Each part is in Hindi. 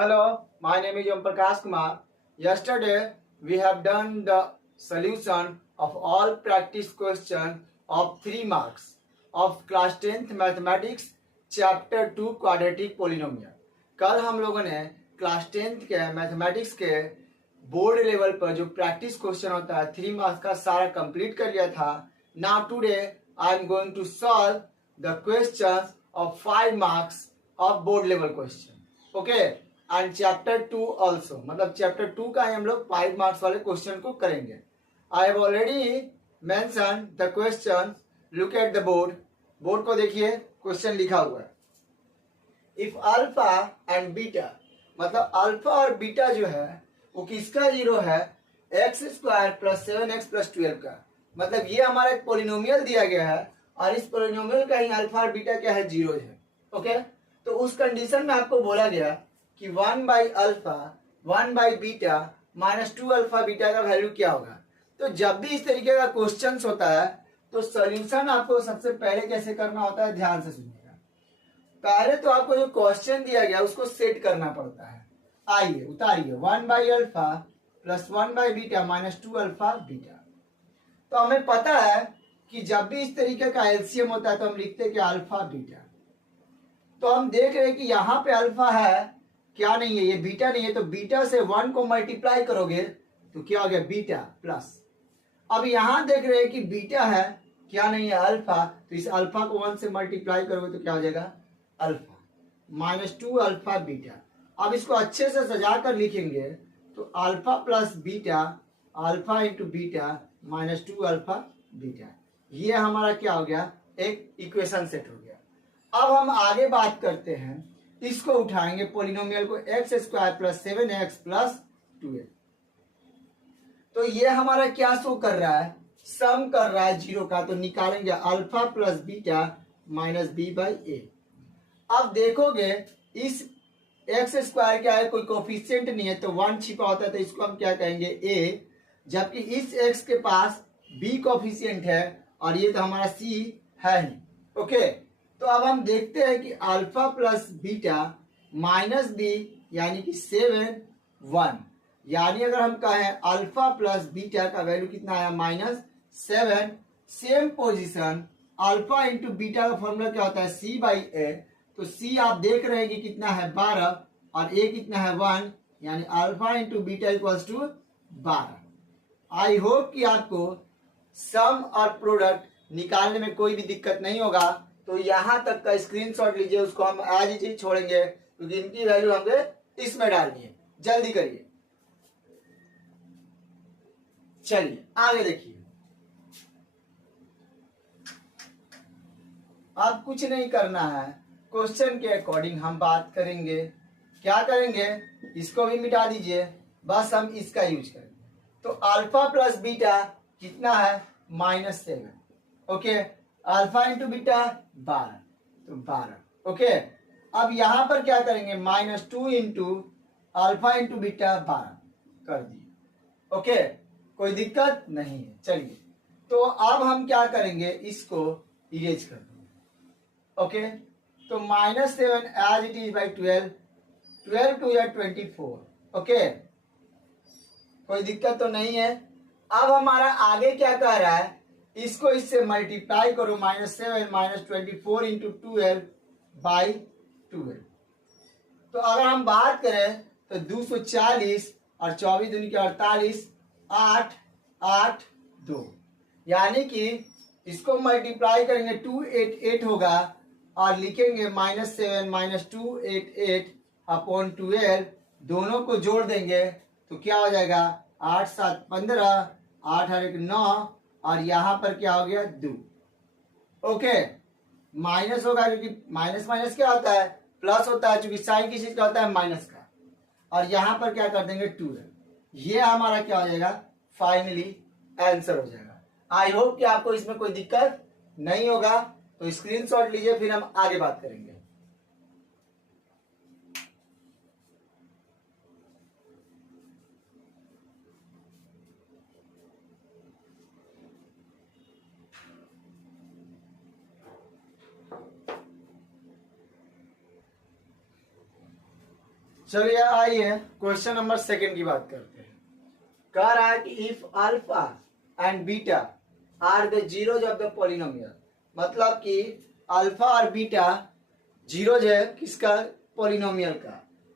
Hello, my name is Om Prakash Kumar. Yesterday, we have done the solution of all practice questions of 3 marks of class 10th mathematics chapter 2 quadratic polynomial. कल हम लोगों ने क्लास 10th के मैथमेटिक्स के बोर्ड लेवल पर जो प्रैक्टिस क्वेश्चन होता है 3 मार्क्स का सारा कंप्लीट कर लिया था. Now today I am going to solve the questions of 5 marks of board level question. Okay, and chapter 2 also, मतलब चैप्टर 2 का ही हम लोग 5 मार्क्स वाले क्वेश्चन को करेंगे. I have already mention the question. Look at the board. Board को देखिए, क्वेश्चन लिखा हुआ है. इफ अल्फा एंड बीटा, मतलब अल्फा और बीटा जो है वो किसका जीरो है? X square plus 7x plus 12 का. मतलब ये हमारा एक पोलिनोमियल दिया गया है और इस पोलिनोमियल का ही अल्फा और बीटा क्या है? जीरो है. ओके, तो उस कंडीशन में आपको बोला गया कि 1 by alpha 1 by beta minus 2 alpha beta का वैल्यू क्या होगा. तो जब भी इस तरीके का क्वेश्चन होता है तो सोल्यूशन आपको सबसे पहले कैसे करना होता है, ध्यान से सुनिएगा. पहले तो आपको जो क्वेश्चन दिया गया उसको सेट करना पड़ता है. आइए उतारिए. 1 by alpha plus 1 by beta minus 2 alpha beta. तो हमें पता है कि जब भी इस तरीके का एलसीएम होता है तो हम लिखते हैं कि अल्फा बीटा. तो हम देख रहे हैं कि यहाँ पे अल्फा है, क्या नहीं है, ये बीटा नहीं है. तो बीटा से 1 को मल्टीप्लाई करोगे तो क्या हो गया? Beta plus. अब यहाँ देख रहे हैं कि बीटा है, क्या नहीं है? अल्फा. तो इस अल्फा को 1 से मल्टीप्लाई करोगे तो क्या हो जाएगा? Alpha minus 2 alpha beta. अब इसको अच्छे से सजा कर लिखेंगे तो alpha plus beta alpha into beta minus 2 alpha beta. ये हमारा क्या हो गया? एक इक्वेशन सेट हो गया. अब हम आगे बात करते हैं. इसको उठाएंगे पोलिनोमियल को, x square plus 7x plus 2a. तो ये हमारा क्या शो कर रहा है? सम कर रहा है जीरो का. तो निकालेंगे alpha plus beta minus B by A. अब देखोगे इस एक्स स्क्वायर क्या है? कोई कोफिशिएंट नहीं है तो 1 छिपा होता है, तो इसको हम क्या कहेंगे? ए. जबकि इस एक्स के पास बी कोफिशिएंट है और ये तो हमारा सी है ही. ओके, तो अब हम देखते हैं कि alpha plus beta minus B यानी कि 7 1. यानी अगर हम कहें अल्फा प्लस बीटा का वैल्यू कितना आया? -7. Same position alpha into beta का फॉर्मूला क्या होता है? C by A. तो सी आप देख रहे हैं कि कितना है? 12 और ए कितना है? 1. यानी alpha into beta equals to 12. I hope कि आपको सम और प्रोडक्ट निकालने में कोई भी दिक्कत नहीं होगा. तो यहां तक का स्क्रीनशॉट लीजिए, उसको हम आज ही छोड़ेंगे क्योंकि इनकी वैल्यू हमें इसमें डालनी है. जल्दी करिए. चलिए आगे देखिए. अब कुछ नहीं करना है, क्वेश्चन के अकॉर्डिंग हम बात करेंगे. क्या करेंगे? इसको भी मिटा दीजिए, बस हम इसका यूज करेंगे. तो अल्फा प्लस बीटा कितना है? -7. ओके, अल्फा इंटू बीटा 12, तो 12. ओके, अब यहां पर क्या करेंगे? -2 इंटू अल्फा इंटू बीटा 12 कर दिए. ओके, कोई दिक्कत नहीं है. चलिए, तो अब हम क्या करेंगे? इसको इरेज कर देंगे. ओके, तो -7 as it is by 12. 12 two या 24. ओके, कोई दिक्कत तो नहीं है. अब हमारा आगे क्या कह रहा है? इसको इससे मल्टीप्लाई करो. -7 माइनस 24 इंटू 12 बाई 12. तो अगर हम बात करें तो 240 और 24 दूनी के 48, 8 8 2. यानी कि इसको मल्टीप्लाई करेंगे 288 होगा और लिखेंगे -7 माइनस 288 अपॉन 12. दोनों को जोड़ देंगे तो क्या हो जाएगा? 8 7 15, 8 और 1 9 और यहां पर क्या हो गया? 2. ओके, माइनस होगा क्योंकि माइनस माइनस क्या होता है? प्लस होता है, क्योंकि साइन किस चीज का होता है? माइनस का. और यहां पर क्या कर देंगे? 12. ये हमारा क्या हो जाएगा? फाइनली आंसर हो जाएगा. आई होप कि आपको इसमें कोई दिक्कत नहीं होगा. तो स्क्रीनशॉट लीजिए, फिर हम आगे बात करेंगे. चलिए आइए क्वेश्चन नंबर सेकंड की बात करते हैं। कह रहा है कि if alpha and beta are the zeros of the polynomial, मतलब कि अल्फा और बीटा जीरोज है किसका, पॉलिनोमियल का।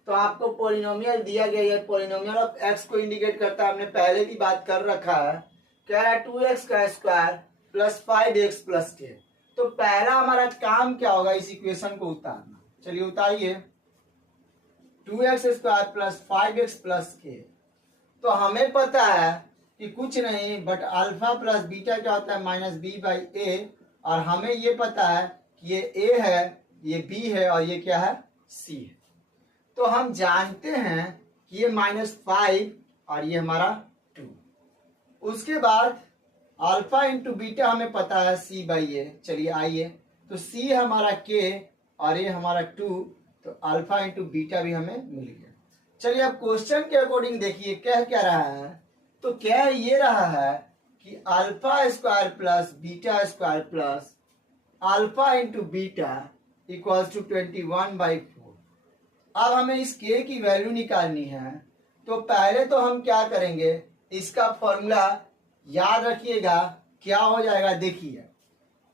तो आपको पॉलिनोमियल दिया गया है, पॉलिनोमियल ऑफ एक्स को इंडिकेट करता है, हमने पहले भी बात कर रखा है। कह रहा है 2x का स्क्वायर प्लस 5x प्लस के। तो पहला हमारा काम क्या होगा, इस इक्वेशन को उतारना। चलिए उतारिए 2x square plus 5x plus के। तो हमें पता है कि कुछ नहीं बट अल्फा प्लस बीटा क्या होता है, माइनस बी बाई ए। और हमें ये पता है कि ये ए है, ये बी है और ये क्या है, सी है। तो हम जानते हैं कि ये -5 और ये हमारा 2। उसके बाद अल्फा इंटू बीटा हमें पता है सी बाई ए। चलिए आइए, तो सी हमारा के और ये हमारा 2, तो अल्फा इंटू बीटा भी हमें मिल गया। चलिए अब क्वेश्चन के अकॉर्डिंग देखिए कह क्या रहा है। तो कह ये रहा है कि alpha square plus beta square plus alpha into beta equals to 21/4। अब हमें इस के की वैल्यू निकालनी है। तो पहले तो हम क्या करेंगे, इसका फॉर्मूला याद रखिएगा क्या हो जाएगा। देखिए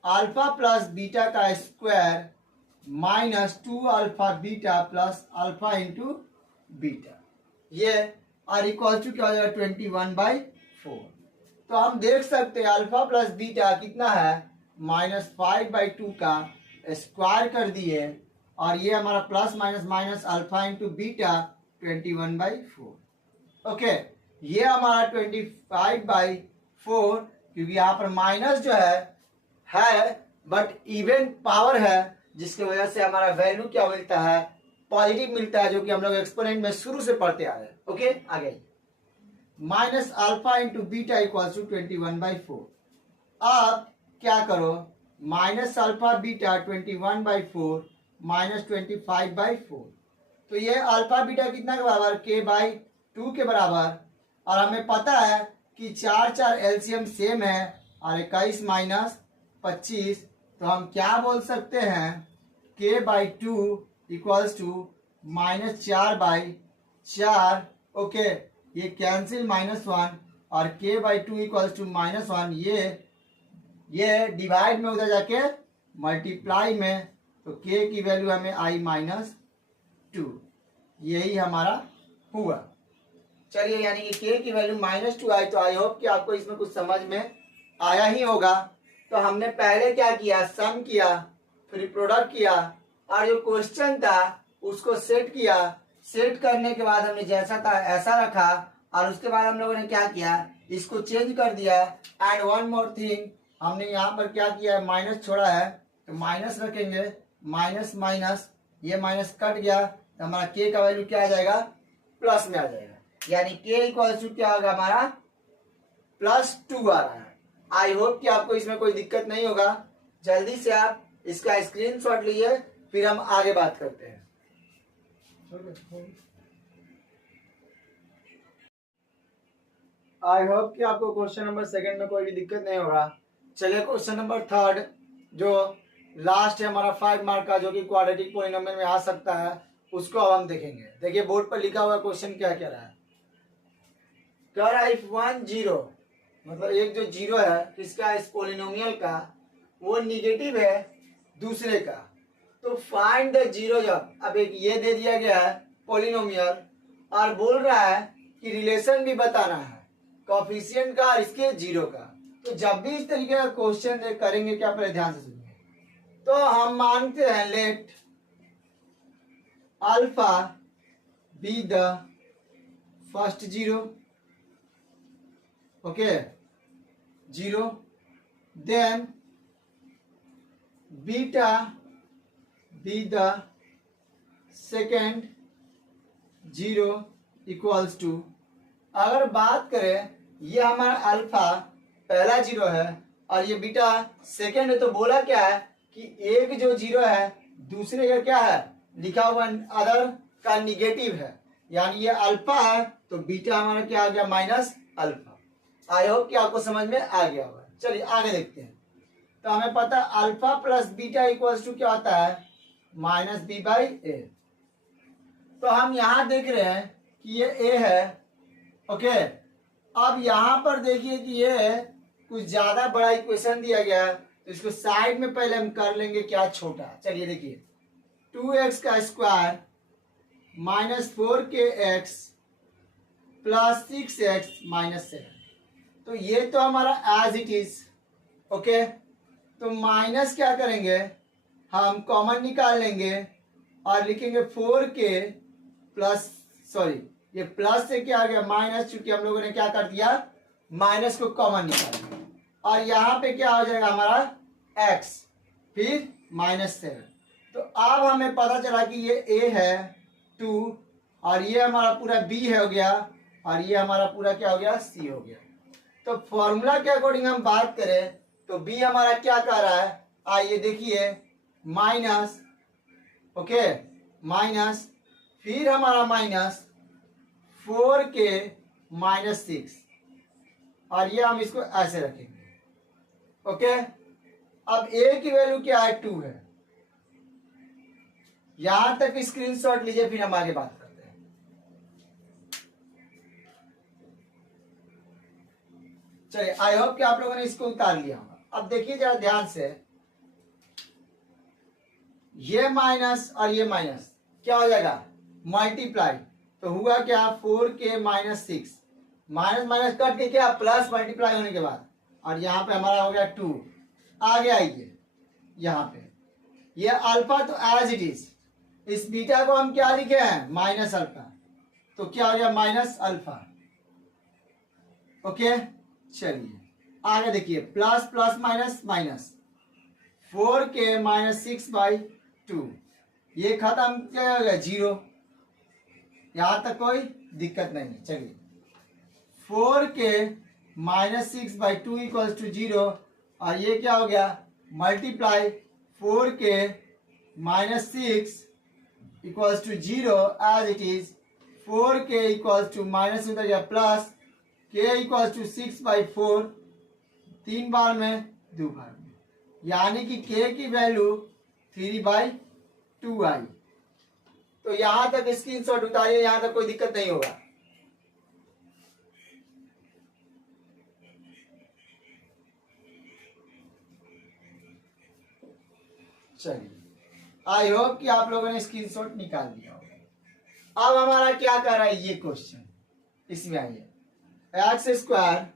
अल्फा प्लस बीटा का square -2 alpha beta plus alpha into beta, ये और इक्वल टू क्या हो जाएगा 21/4। तो हम देख सकते हैं अल्फा प्लस बीटा कितना है, -5/2 का स्क्वायर कर दिए और ये हमारा plus minus minus alpha into beta 21/4। Okay, ये हमारा 25/4, क्योंकि यहाँ पर माइनस जो है बट इवन पावर है, जिसकी वजह से हमारा वैल्यू क्या मिलता है, पॉजिटिव मिलता है, जो कि हम लोग एक्सपोनेंट में शुरू से पढ़ते आ रहे हैं। ओके आगे, minus alpha into beta equals to 21/4। अब क्या करो, माइनस अल्फा बीटा 21/4 माइनस 25/4। तो ये अल्फा बीटा कितना के बराबर, k/2 के बराबर। और हमें पता है कि 4 एलसीएम सेम है और 21 माइनस 25। तो हम क्या बोल सकते हैं, k/2 इक्वल्स टू -4/4। ओके, ये कैंसिल -1 और k/2 इक्वल्स टू -1, ये डिवाइड में उधर जाके मल्टीप्लाई में, तो k की वैल्यू हमें आई -2। यही हमारा हुआ। चलिए यानी कि k की वैल्यू -2 आई। तो आई होप कि आपको इसमें कुछ समझ में आया ही होगा। तो हमने पहले क्या किया, सम किया, फिर प्रोडक्ट किया और जो क्वेश्चन था उसको सेट किया। सेट करने के बाद हमने जैसा था ऐसा रखा और उसके बाद हम लोगों ने क्या किया, इसको चेंज कर दिया। एंड वन मोर थिंग, हमने यहाँ पर क्या किया, माइनस छोड़ा है तो माइनस रखेंगे, माइनस माइनस ये माइनस कट गया, तो हमारा के का वैल्यू क्या आ जाएगा, प्लस में आ जाएगा। यानी के इक्वल टू क्या होगा हमारा, +2 आ रहा है। आई होप कि आपको इसमें कोई दिक्कत नहीं होगा। जल्दी से आप इसका स्क्रीनशॉट लीजिए, फिर हम आगे बात करते हैं। आई होप कि आपको क्वेश्चन नंबर सेकंड में कोई भी दिक्कत नहीं होगा। चलिए क्वेश्चन नंबर थर्ड, जो लास्ट है हमारा 5 मार्क का, जो कि क्वाड्रेटिक पॉलिनोमियल में आ सकता है, उसको अब हम देखेंगे। देखिए बोर्ड पर लिखा हुआ क्वेश्चन क्या कह रहा है। कह रहा है इफ 1 0, मतलब एक जो जीरो है किसका, इस पॉलिनोमियल का, वो निगेटिव है दूसरे का, तो फाइंड द जीरो। जब अब एक ये दे दिया गया है पॉलिनोमियल और बोल रहा है कि रिलेशन भी बताना है कोएफिशिएंट का और इसके जीरो का। तो जब भी इस तरीके का क्वेश्चन करेंगे, क्या पहले ध्यान से सुनिए। तो हम मानते हैं let alpha be the first zero, okay 0, then beta be the second 0 equals to, अगर बात करें ये हमारा अल्फा पहला 0 है और ये बीटा सेकेंड है, तो बोला क्या है कि एक जो 0 है दूसरे का क्या है, लिखा हुआ अदर का निगेटिव है, यानी ये अल्फा है तो बीटा हमारा क्या आ गया, माइनस अल्फा। आई होप कि आपको समझ में आ गया होगा। चलिए आगे देखते हैं। तो हमें पता है alpha plus beta equals to क्या होता है, -b/a। तो हम यहाँ देख रहे हैं कि ये ए है, ओके। अब यहाँ पर देखिए कि ये कुछ ज्यादा बड़ा इक्वेशन दिया गया है, तो इसको साइड में पहले हम कर लेंगे क्या छोटा। चलिए देखिए 2x का square minus 4kx plus 6x minus 7, तो ये तो हमारा एज इट इज, ओके। तो माइनस क्या करेंगे, हम कॉमन निकाल लेंगे और लिखेंगे 4k प्लस, सॉरी ये प्लस से क्या आ गया माइनस, चूंकि हम लोगों ने क्या कर दिया माइनस को कॉमन निकाल, और यहाँ पे क्या हो जाएगा हमारा x फिर माइनस 7। तो अब हमें पता चला कि ये a है 2 और ये हमारा पूरा b हो गया और ये हमारा पूरा क्या हो गया c हो गया। तो फॉर्मूला के अकॉर्डिंग हम बात करें तो b हमारा क्या कह रहा है, आइए देखिए माइनस, ओके माइनस, फिर हमारा माइनस 4k माइनस 6, और ये हम इसको ऐसे रखेंगे, ओके। अब a की वैल्यू क्या है 2 है, यहां तक स्क्रीनशॉट लीजिए फिर हम आगे बात करते हैं। चलिए आई होप कि आप लोगों ने इसको उतार लिया होगा। अब देखिए जरा ध्यान से, ये माइनस और ये माइनस क्या हो जाएगा मल्टीप्लाई, तो हुआ क्या 4k minus 6, minus minus cut के क्या प्लस मल्टीप्लाई होने के बाद, और यहाँ पे हमारा हो गया 2। आगे आइए यहाँ पे ये अल्फा तो एज इट इज, इस बीटा को हम क्या लिखे हैं माइनस अल्फा, तो क्या हो गया माइनस अल्फा, ओके। चलिए आगे देखिए plus plus minus minus 4k minus 6/2, ये खत्म क्या हो गया 0, यहां तक कोई दिक्कत नहीं है। चलिए 4k माइनस 6/2 इक्वल्स टू 0, और ये क्या हो गया multiply 4k minus 6 equals to 0 as it is, 4k equals to minus उधर गया प्लस k इक्वल्स टू 6/4, 3 बार में 2 बार में, यानी कि k की वैल्यू 3/2 आई। तो यहां तक स्क्रीनशॉट उतारिए, यहां तक कोई दिक्कत नहीं होगा। चलिए आई होप कि आप लोगों ने स्क्रीनशॉट निकाल दिया होगा। अब हमारा क्या कर रहा है ये क्वेश्चन, इसमें आइए एक्स स्क्वायर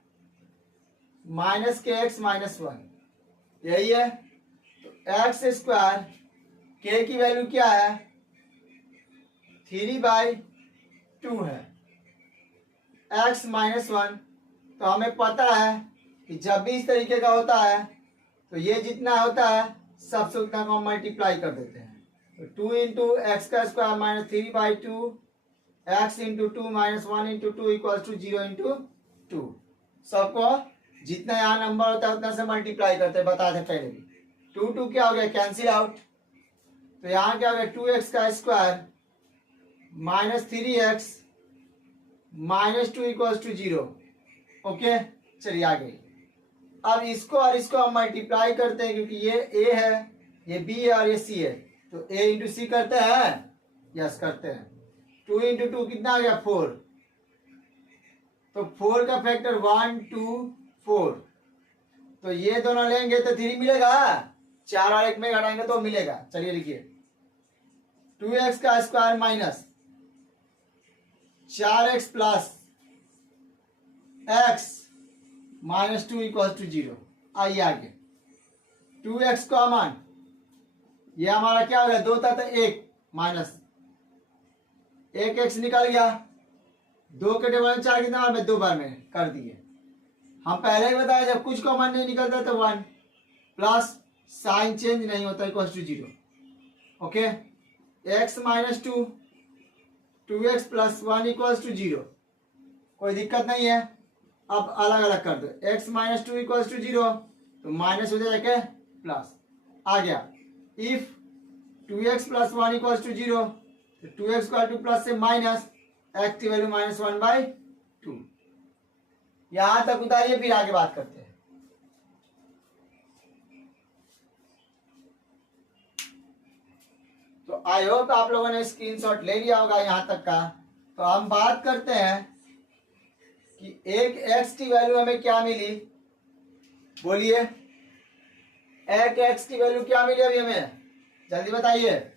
माइनस के एक्स माइनस 1, यही है। तो एक्स स्क्वायर के की वैल्यू क्या है 3/2 है, एक्स माइनस 1, तो हमें पता है कि जब भी इस तरीके का होता है तो ये जितना होता है सबसे उतना को हम मल्टीप्लाई कर देते हैं। तो 2 इंटू एक्स का square minus 3/2 x into 2 minus 1 into 2 equal to 0 into 2, सबको जितना यहाँ नंबर होता है उतना से मल्टीप्लाई करते हैं, बता दें पहले भी। 2 2 क्या हो गया कैंसिल आउट, तो यहाँ क्या हो गया 2x का square minus 3x minus 2 equal to 0, okay. चलिए आगे, अब इसको और इसको हम मल्टीप्लाई करते हैं क्योंकि ये a है ये b है और ये c है, तो a इंटू सी करते हैं, यस करते हैं। 2 इंटू 2 कितना आ गया 4, तो 4 का फैक्टर 1 2 4, तो ये दोनों लेंगे तो 3 मिलेगा, 4 और 1 में घटाएंगे तो मिलेगा। चलिए लिखिए 2x का square minus 4x plus x minus 2 equal to 0। आइए आगे 2x कॉमन, ये हमारा क्या हो गया 2 था तो 1 माइनस 1 x निकल गया, 2 के टेबल में 4 कितना बार में 2 बार में कर दिए। हम पहले ही बताया जब कुछ कॉमन नहीं निकलता तो 1 प्लस साइन चेंज नहीं होता equal to 0, okay. x minus 2 2x plus 1 equal to 0, कोई दिक्कत नहीं है। अब अलग अलग कर दो, x माइनस 2 इक्वल टू 0, तो माइनस हो जाएगा प्लस आ गया। If 2x plus 1 equal to 0, तो 2x इक्वल टू प्लस से माइनस x की वैल्यू माइनस 1/2, यहां तक उतारिए फिर आगे बात करते हैं। तो आई होप आप लोगों ने स्क्रीनशॉट ले लिया होगा यहाँ तक का। तो हम बात करते हैं कि एक एक्स की वैल्यू हमें क्या मिली, बोलिए एक एक्स की वैल्यू क्या मिली अभी हमें, जल्दी बताइए।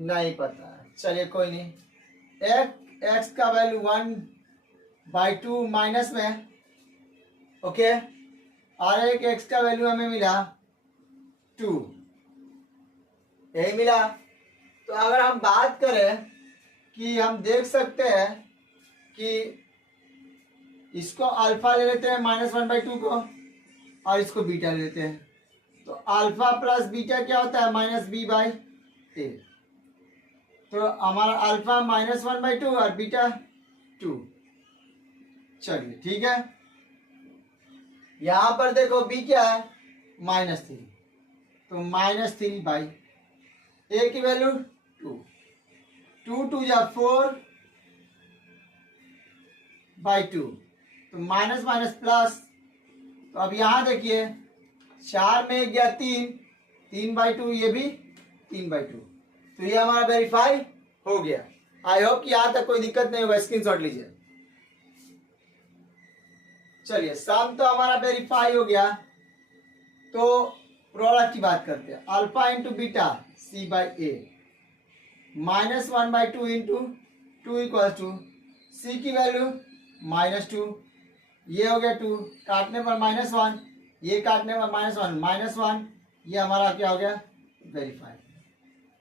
नहीं पता, चलिए कोई नहीं। एक एक्स का वैल्यू 1/2 माइनस में, ओके, और एक एक्स का वैल्यू हमें मिला 2, यही मिला। तो अगर हम बात करें कि हम देख सकते हैं कि इसको अल्फा ले लेते हैं -1/2 को, और इसको बीटा ले लेते हैं। तो अल्फा प्लस बीटा क्या होता है, -b/a। तो हमारा अल्फा -1/2 और बीटा 2। चलिए ठीक है, यहां पर देखो b क्या है, -3, तो -3/a की वैल्यू 2, 2 या 4/2, तो माइनस माइनस प्लस। तो अब यहां देखिए 4 में गया 3, 3/2, ये भी 3/2। तो ये हमारा वेरीफाई हो गया। आई होप कि यहां तक कोई दिक्कत नहीं होगा, स्क्रीनशॉट लीजिए। चलिए सम तो हमारा वेरीफाई हो गया। तो प्रोडक्ट की बात करते हैं, alpha into beta c/a -1/2 into 2 equal to c की वैल्यू -2, ये हो गया 2, काटने पर -1, ये काटने पर -1, ये हमारा क्या हो गया, वेरीफाई।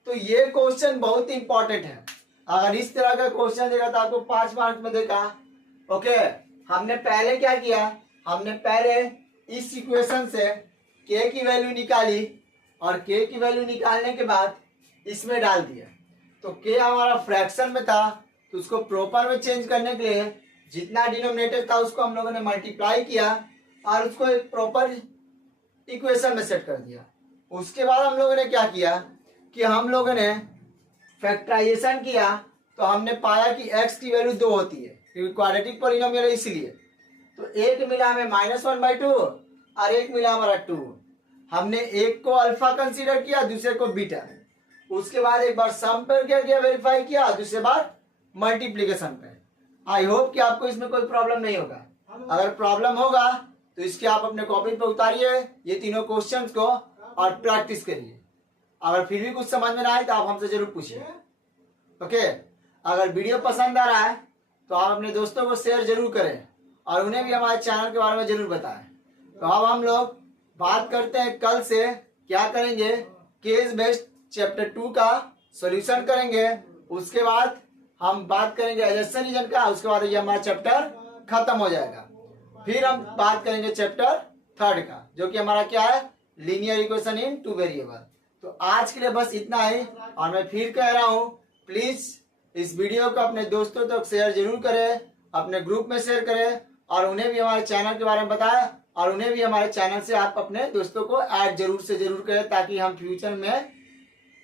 तो ये क्वेश्चन बहुत इंपॉर्टेंट है। अगर इस तरह का क्वेश्चन देगा तो आपको 5 मार्क्स में देगा। ओके, हमने पहले क्या किया, हमने पहले इस इक्वेशन से k की वैल्यू निकाली, और k की वैल्यू निकालने के बाद इसमें डाल दिया। तो k हमारा फ्रैक्शन में था, तो उसको प्रॉपर में चेंज करने के लिए जितना डिनोमिनेटर था उसको हम लोगों ने मल्टीप्लाई किया और उसको एक प्रॉपर इक्वेशन में सेट कर दिया। उसके बाद हम लोगों ने क्या किया कि हम लोगों ने फैक्टराइजेशन किया, तो हमने पाया कि x की वैल्यू 2 होती है, क्योंकि क्वाड्रेटिक पॉलिनोमियल है इसलिए। तो एक मिला हमें -1/2 और एक मिला हमारा 2। हमने एक को अल्फा कंसीडर किया, दूसरे को बीटा। उसके बाद एक बार सम पर क्या किया, वेरीफाई किया, दूसरे बार मल्टीप्लीकेशन पे। आई होप कि आपको इसमें कोई प्रॉब्लम नहीं होगा। अगर प्रॉब्लम होगा तो इसके आप अपने कॉपी पे उतारिए ये तीनों क्वेश्चंस को और प्रैक्टिस करिए। अगर फिर भी कुछ समझ में ना आए तो आप हमसे जरूर पूछिए। ओके, अगर वीडियो पसंद आ रहा है तो आप अपने दोस्तों को शेयर जरूर करें और उन्हें भी हमारे चैनल के बारे में जरूर बताएं। तो अब हम लोग बात करते हैं, कल से क्या करेंगे, केस बेस्ड चैप्टर 2 का सॉल्यूशन करेंगे। उसके बाद हम बात करेंगे एडजस्टन रीजन का, उसके बाद ये हमारा चैप्टर खत्म हो जाएगा। फिर हम बात करेंगे चैप्टर 3 का, जो कि हमारा क्या है, लीनियर इक्वेशन इन 2 वेरिएबल। तो आज के लिए बस इतना ही, और मैं फिर कह रहा हूँ प्लीज इस वीडियो को अपने दोस्तों तक शेयर जरूर करें, अपने ग्रुप में शेयर करें, और उन्हें भी हमारे चैनल के बारे में बताएं, और उन्हें भी हमारे चैनल से आप अपने दोस्तों को ऐड जरूर से जरूर करें, ताकि हम फ्यूचर में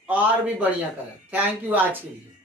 और भी बढ़िया करें। थैंक यू आज के लिए।